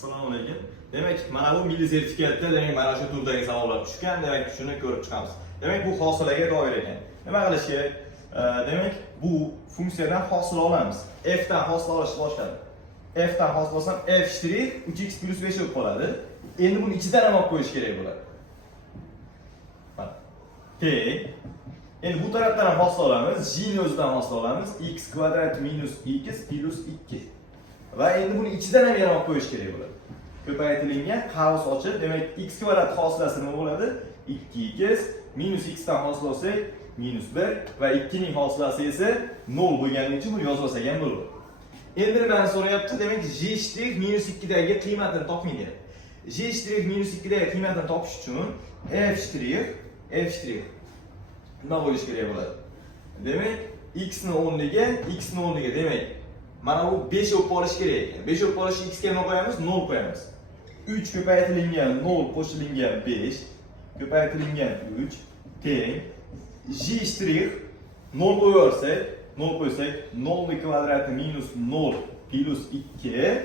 Assalomu alaykum. Demak, mana bu milliy sertifikatda demak mana shu turdagi savollar tushgan. Demak, shuni ko'rib chiqamiz. Demak, bu hosilaga doir ekan. Nima qilish kerak? Demak, bu funksiyadan hosila olamiz. F dan hosila olishni boshladi. F dan hosila olsam f shtrix 3x + 5 bo'lib qoladi. Endi buni ichidan ham olib qo'yish kerak bo'ladi. Mana. T. Endi bu tarafdan ham hosila olamiz. J ni o'zidan hosila olamiz. X² - x + 2. Va endi buni ichidan ham yana olib qo'yish kerak bo'ladi. Ko'paytirilgan qavs ochib, demak x² hosilasi nima bo'ladi? 2x - x dan hosil olsak -1 va 2 ning hosilasi esa 0 bo'lganligi uchun buni yozib olsak ham bo'ladi. Endi nimadan so'rayapti? Demak, j' -2 dagi qiymatini toping deyapti. j' -2 dagi qiymatini topish uchun f' nima bo'lishi kerak bo'ladi? Demak, x ni o'rniga demak mana bu 5 bo'lib qolishi kerak ekan. 5 bo'lib qolishi x ga nima qo'yamiz? 0 qo'yamiz. 3 ko'paytirilgan 0 qo'shilgan 5 ko'paytirilgan 3 teng j' 0 qo'yarsak, 0 qo'ysak 0 ni kvadrati -0 + 2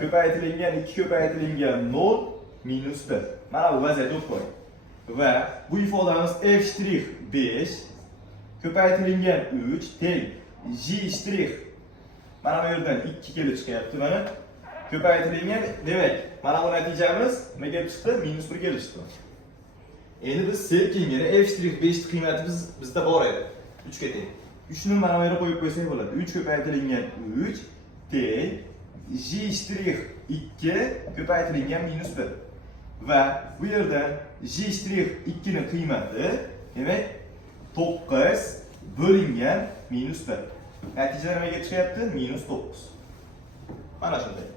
ko'paytirilgan 2 ko'paytirilgan 0 -1. Mana bu vaziyat bo'lib qo'ying. Va bu ifodamiz f' 5 ko'paytirilgan 3 teng j' mana bu yerdan 2 kelib chiqyapti. Mana ko'paytirilgan, demak, mana bu natijamiz nima kelib chiqdi? -1 kelib chiqdi. Endi biz serkingina f' 5 qiymati bizda bor edi. 3 ga teng. 3 ni mana bu yerga qo'yib qo'ysak bo'ladi. 3 ko'paytirilgan 3 teng j' 2 ko'paytirilgan -1. Va bu yerdan j' 2 ning qiymati, demak, 9 bo'lingan -1. Natija nimaga chiqyapti? -9. Mana shunday.